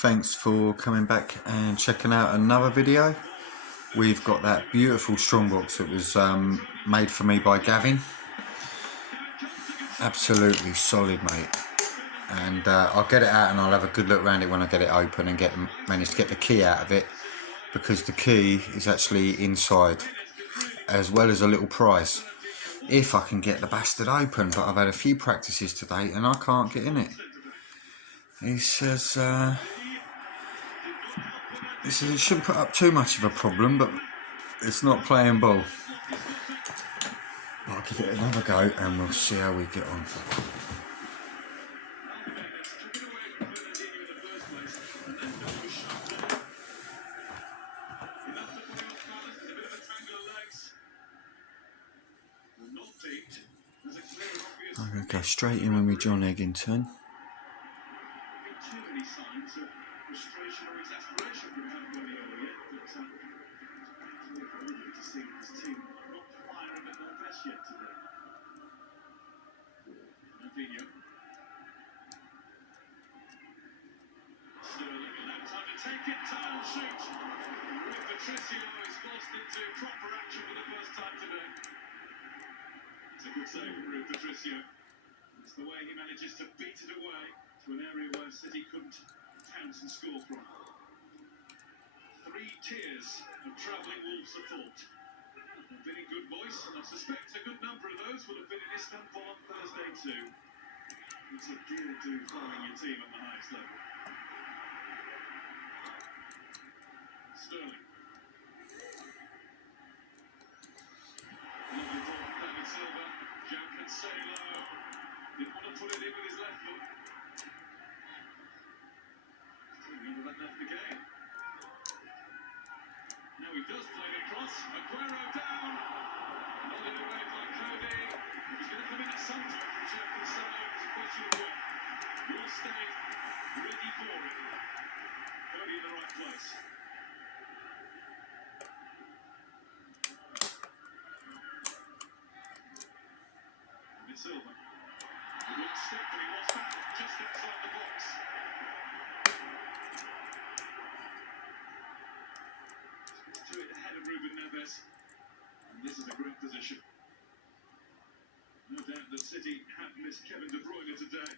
Thanks for coming back and checking out another video. We've got that beautiful Strongbox that was made for me by Gavin. Absolutely solid, mate. And I'll get it out and I'll have a good look around it when I get it open and manage to get the key out of it, because the key is actually inside, as well as a little prize, if I can get the bastard open. But I've had a few practices today and I can't get in it. He says it shouldn't put up too much of a problem, but it's not playing ball. I'll give it another go and we'll see how we get on. I'm going to go straight in with my John Eggington. Take it, time shoot. Rui Patricio is forced into proper action for the first time today. It's a good save from Rui Patricio. It's the way he manages to beat it away to an area where City couldn't pounce and score from. 3 tiers of travelling Wolves support. They've been in good voice, and I suspect a good number of those will have been in Istanbul on Thursday too. It's a dear do following your team at the highest level. Sterling. Lovely ball from David Silva. Gavin didn't want to put it in with his left foot. Still remember that left again. Now he does play it across. Aguero down. Nodded away by Cody. He was going to come in at some time from Gavin. It's a question of when. Will stay ready for it. Cody in the right place. Silva. He wouldn't stick, but he was found just outside the box. He's to it ahead of Ruben Neves. And this is a great position. No doubt that City have missed Kevin De Bruyne today.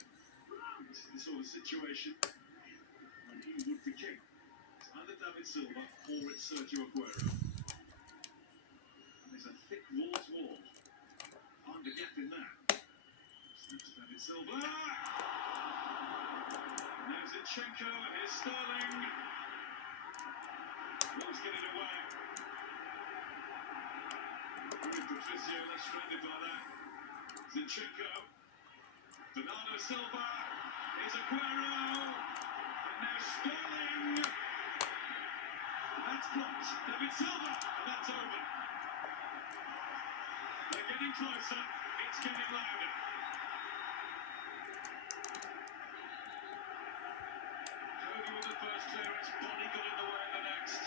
This is the sort of situation when he would be king. It's either David Silva or it's Sergio Aguero. And there's a thick Wolves wall. Find a gap in that. David Silva. Now Zinchenko, and here's Sterling. Wolves get it away. Rui Patricio left stranded by that. Zinchenko. Bernardo Silva. Here's Aguero. And now Sterling. And that's blocked. David Silva. And that's over. They're getting closer. It's getting louder. First clearance, Bonnie got in the way of the next.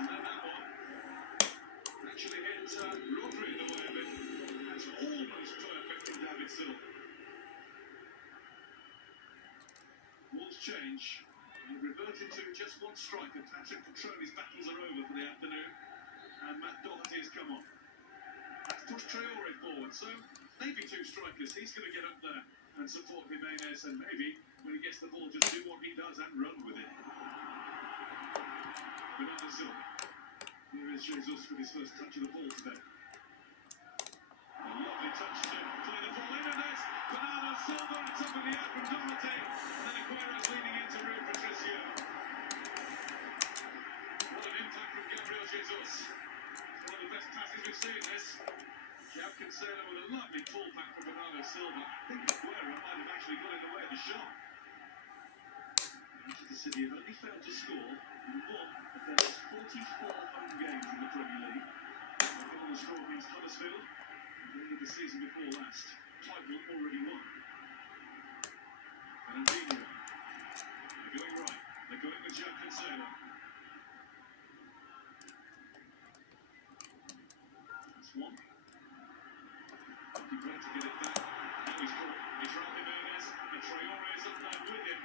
And then that one actually hit Rodri in the way of it. That's almost perfect from David Silva. Wolves change and reverted to just one striker. Patrick Petroni's battles are over for the afternoon, and Matt Doherty has come on. That's pushed Traore forward, so maybe 2 strikers. He's going to get up there and support Jimenez, and maybe when he gets the ball, just do what he does and run with it. Bernardo Silva. Here is Jesus with his first touch of the ball today. A lovely touch to play the ball into this. Bernardo Silva, it's up in the air from Doherty. And then Aguero's leading into Rui Patricio. What an impact from Gabriel Jesus. One of the best passes we've seen this. Gavin with a lovely pull back from Bernardo Silva. I think Aguero might have actually got in the way of the shot. Manchester City have only failed to score in 1 of their 44 home games in the Premier League. They've got on the score against Huddersfield at the end of the season before last. Title already won. Fernandinho. They're going right. They're going with Gavin. That's one. Great to get it back. Now he's caught. He's Raul Jimenez, and Traore is up there with him.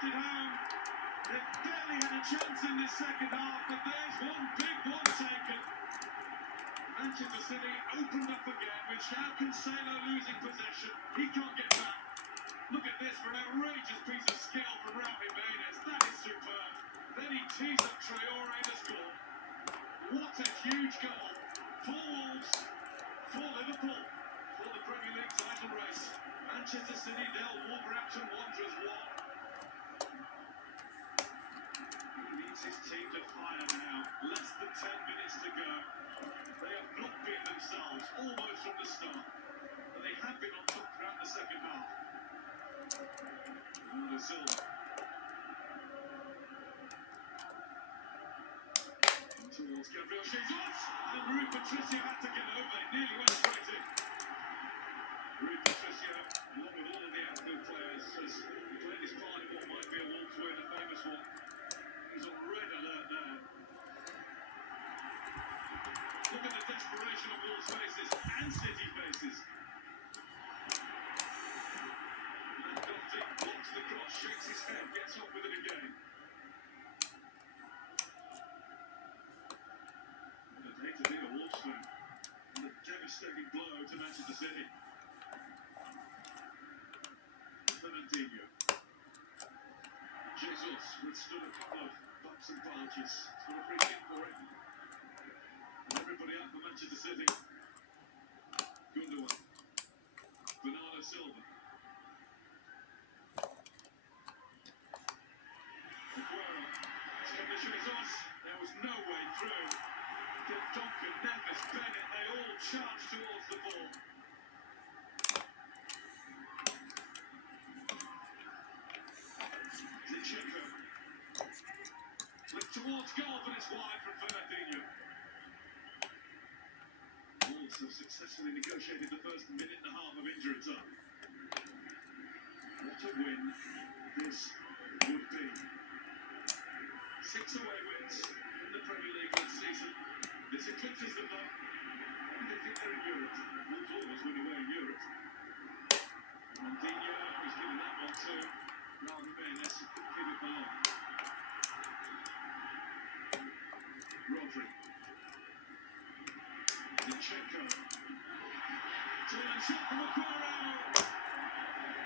brought it home. They barely had a chance in this second half, but there's one big one taken. Manchester City opened up again with João Cancelo losing possession. He can't get back. Look at this for an outrageous piece of skill from Raul Jimenez. That is superb. Then he tees up Traore to score. What a huge goal for Wolves, for Liverpool, for the Premier League title race. Manchester City 0, Wolverhampton Wanderers 1. He needs his team to fire now. Less than 10 minutes to go. They have not been themselves almost from the start, but they have been on top throughout the second half. Bernardo Silva. Towards Gabriel Jesus, and Rui Patricio had to get over. It nearly went straight in. Rui Patricio, along with all of the outfield players, has played his part in what might be a Wolves win, a famous one. He's on red alert now. Look at the desperation on Wolves' faces and City faces. And Gotti blocks the cross, shakes his head, gets off with it again. What a day to be a Wolves fan. And a devastating blow to Manchester City. Fernandinho. Jesus withstood a couple of bumps and barges. He's got a free kick for it. Everybody up for Manchester City. Gundogan. Bernardo Silva. Aguero. It's come to Jesus. There was no way through. Duncan, Neves, Bennett, they all charge towards the ball. Zinchenko. Flick towards goal, but it's wide from Fernandinho. Wolves have successfully negotiated the first minute and a half of injury time. What a win this would be. 6 away wins in the Premier League this season. This eclipses them though. Why do they think they're in Europe? Wolves always win away in Europe. Fernandinho is giving that one to Raul Jimenez, who couldn't keep it for long. Rodri. Zinchenko. Turn shot from Aguero.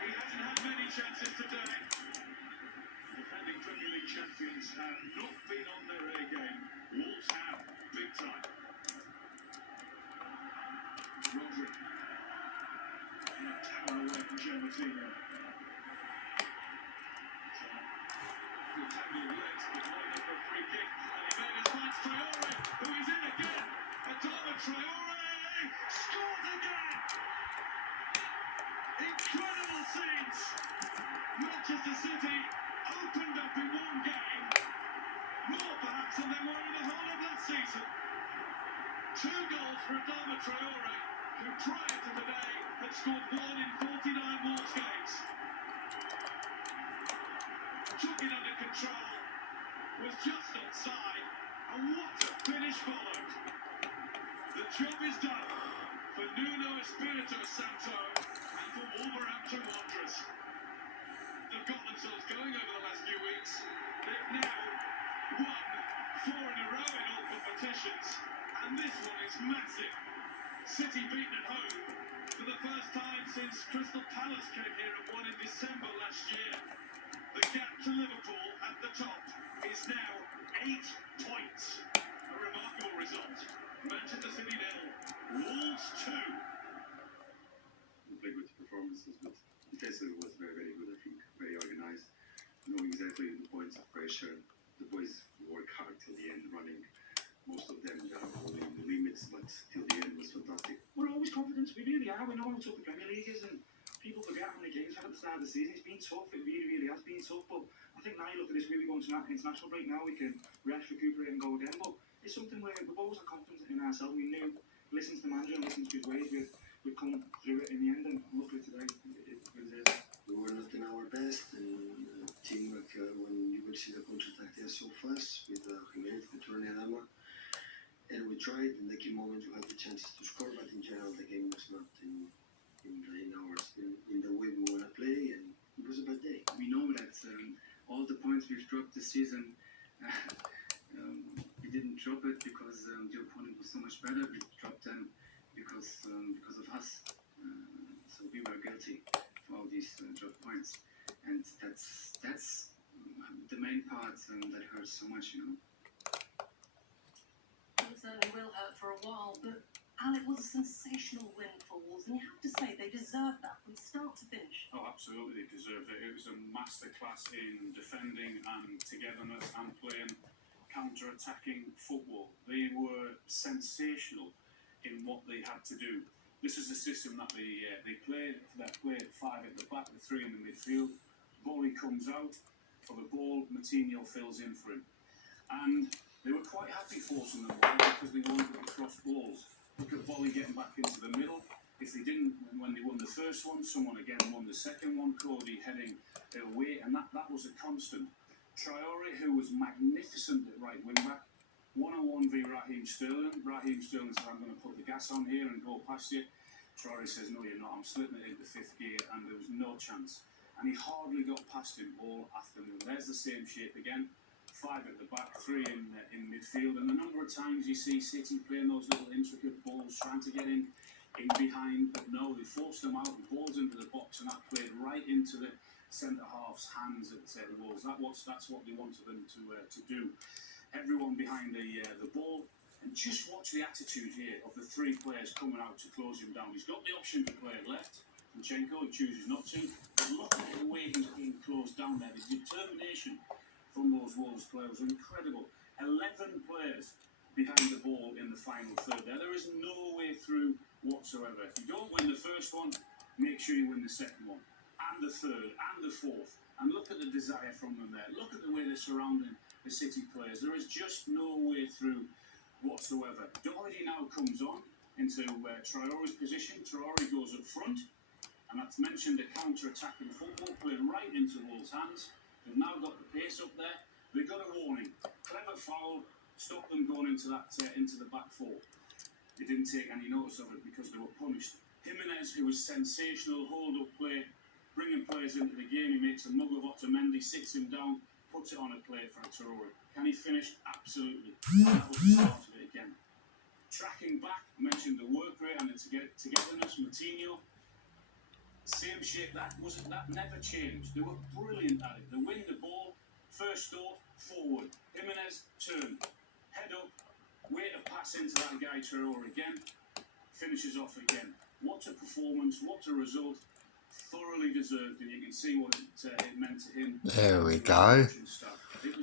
He hasn't had many chances today. Defending Premier League champions have not been on their A game. Wolves have, big time. Rodri. And a tower away from Germatinho. Good tackle of legs, but lined up for a free kick. And Jimenez finds Traore, who is in again. Adama Traore scores again! Incredible scenes! Manchester City opened up in one game, more perhaps than they were in the whole of last season. 2 goals for Adama Traore, who prior to today had scored 1 in 49 Wolves games. Took it under control, was just offside, and what a finish followed. The job is done for Nuno Espirito Santo and for Wolverhampton Wanderers. They've got themselves going over the last few weeks. They've now won 4 in a row in all competitions, and this one is massive. City beaten at home for the first time since Crystal Palace came here and won in December last year. The gap to Liverpool at the top is now 8 points. A remarkable result. Manchester City 0, Wolves 2. The play good, performance was good. Defensively was very, very good, I think. Very organized, knowing exactly the points of pressure. The boys work hard till the end, running. Most of them are only in the limits, but till the end was fantastic. We're always confident, we really are. We know how tough the Premier League is, and people forget how many games we had at the start of the season. It's been tough, it really, really has been tough, but I think now you look at this, maybe going to an international break now, we can rest, recuperate and go again, but it's something where we've always had confidence in ourselves. We knew, listen to the manager and listen to his ways, we'd come through it in the end, and look at it today, it is what it is. We were not in our best, and teamwork, when you will see the counter-attack there so fast with Jimenez, Petrone, Adama, and we tried. In the key moment, we had the chances to score, but in general, the game was not in the way we want to play, and it was a bad day. We know that all the points we've dropped this season, we didn't drop it because the opponent was so much better. We dropped them because of us. So we were guilty for all these drop points, and that's the main part that hurts so much, you know. It certainly will hurt for a while, but Al, it was a sensational win for Wolves, and you have to say they deserved that from start to finish. Oh, absolutely, they deserved it. It was a masterclass in defending and togetherness and playing counter-attacking football. They were sensational in what they had to do. This is the system that they played. They played 5 at the back, the 3 in the midfield. Bolly comes out for the ball. Matinho fills in for him, and they were quite happy forcing them wide because they wanted to cross balls. Look at Bolly getting back into the middle. If they didn't, when they won the first one, someone again won the second one. Cody heading away, and that was a constant. Traore, who was magnificent at right wing back, 1-on-1 v Raheem Sterling. Raheem Sterling said, "I'm going to put the gas on here and go past you." Traore says, "No, you're not. I'm slipping it into 5th gear," and there was no chance. And he hardly got past him all afternoon. There's the same shape again. 5 at the back, 3 in midfield, and a number of times you see City playing those little intricate balls, trying to get in behind, but no, they forced them out, the balls into the box, and that played right into the centre half's hands at the Wolves. That's what they wanted them to do. Everyone behind the ball, and just watch the attitude here of the 3 players coming out to close him down. He's got the option to play it left. Zinchenko, he chooses not to. But look at the way he's being closed down there. The determination from those Wolves players was incredible. 11 players behind the ball in the final third there. There is no way through whatsoever. If you don't win the first one, make sure you win the second one, and the third, and the fourth. And look at the desire from them there. Look at the way they're surrounding the City players. There is just no way through whatsoever. Doherty now comes on into Traore's position. Traore goes up front, and that's mentioned a counter-attacking football playing right into Wolves' hands. They've now got the pace up there. They got a warning. Clever foul. Stop them going into the back 4. They didn't take any notice of it because they were punished. Jimenez, who was sensational, hold-up play, bringing players into the game. He makes a mug of Otamendi, sits him down, puts it on a play for Traore. Can he finish? Absolutely. That was the start of it again. Tracking back, I mentioned the work rate and the togetherness. Matinho, same shape. That never changed. They were brilliant at it. They win the ball, first thought, forward. Jimenez, turn, head up, wait a pass into that guy Traore again, finishes off again. What a performance, what a result. Thoroughly deserved, and you can see what it meant to him. There we go.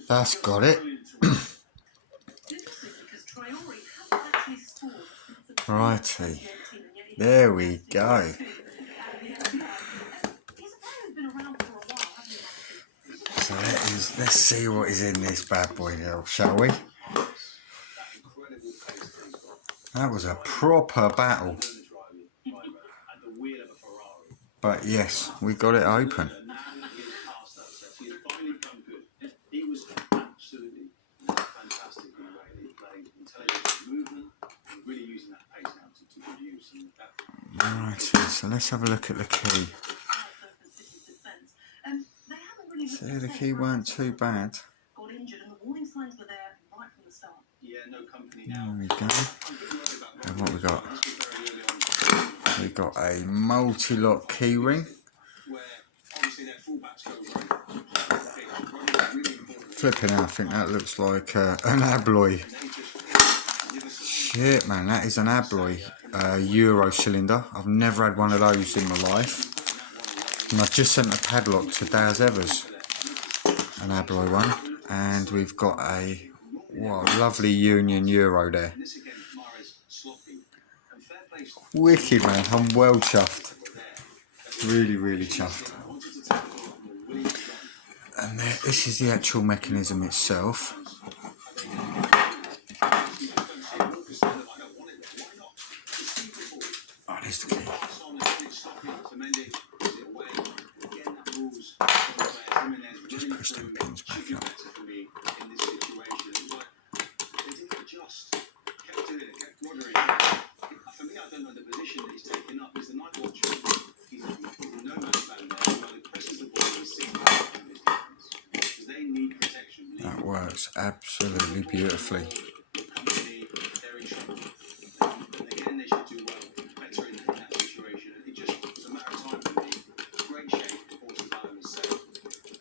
That's got it. Righty. There we go. So let's see what is in this bad boy now, shall we? That was a proper battle. But yes, we got it open. He was absolutely fantastic in the way that he played, intelligent movement, and really using that pace now to good use. Righty, so let's have a look at the key. So the key weren't too bad. Got injured, and the warning signs were there right from the start. Yeah, no company now. There we go. And what we got? We got a multi-lock key ring. Flipping out, I think that looks like an abloy. Shit, man, that is an abloy Euro cylinder. I've never had one of those in my life. And I've just sent a padlock to Daz Evers, an abloy one. And we've got a lovely Union Euro there. Wicked, man. I'm well chuffed. Really, really chuffed. And this is the actual mechanism itself. Oh, there's the key. Just push them pins back up. For me, I don't know the position that he's taken up. He's the night watcher. He's no man's land there. He presses the ball and sees It works absolutely beautifully. They're in trouble. And again, they should do well, better in that situation. It just was a matter of time for me. Great shape, horses out of his set.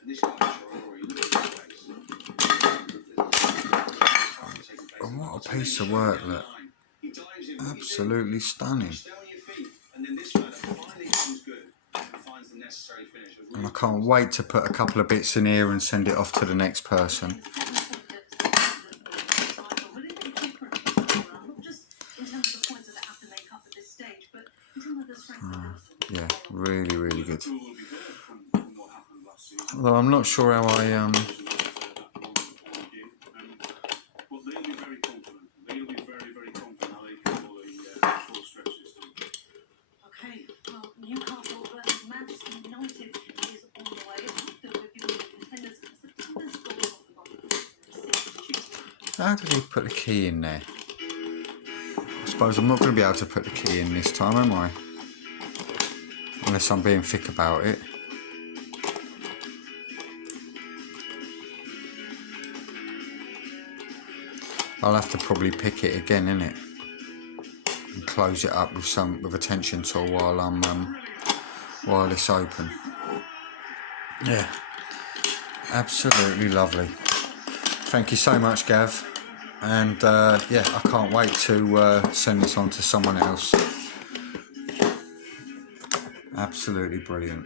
And this guy, Rory, look at his face. Oh, what a piece of work, look. Absolutely stunning. Stay on your feet. And then this fella finally comes good and finds the necessary finish. And I can't wait to put a couple of bits in here and send it off to the next person. Yeah, really, really good. Although I'm not sure how I But they'll be very confident. They'll be very, very confident how they can follow the short stretch system. Okay, well, Newcastle versus Manchester United is on the way. After reviewing the contenders, September's goal on the bottom. how did he put the key in there? I suppose I'm not going to be able to put the key in this time, am I? Unless I'm being thick about it. I'll have to probably pick it again, innit? And close it up with a tension tool while it's open. Yeah, absolutely lovely. Thank you so much, Gav. And yeah, I can't wait to send this on to someone else. Absolutely brilliant.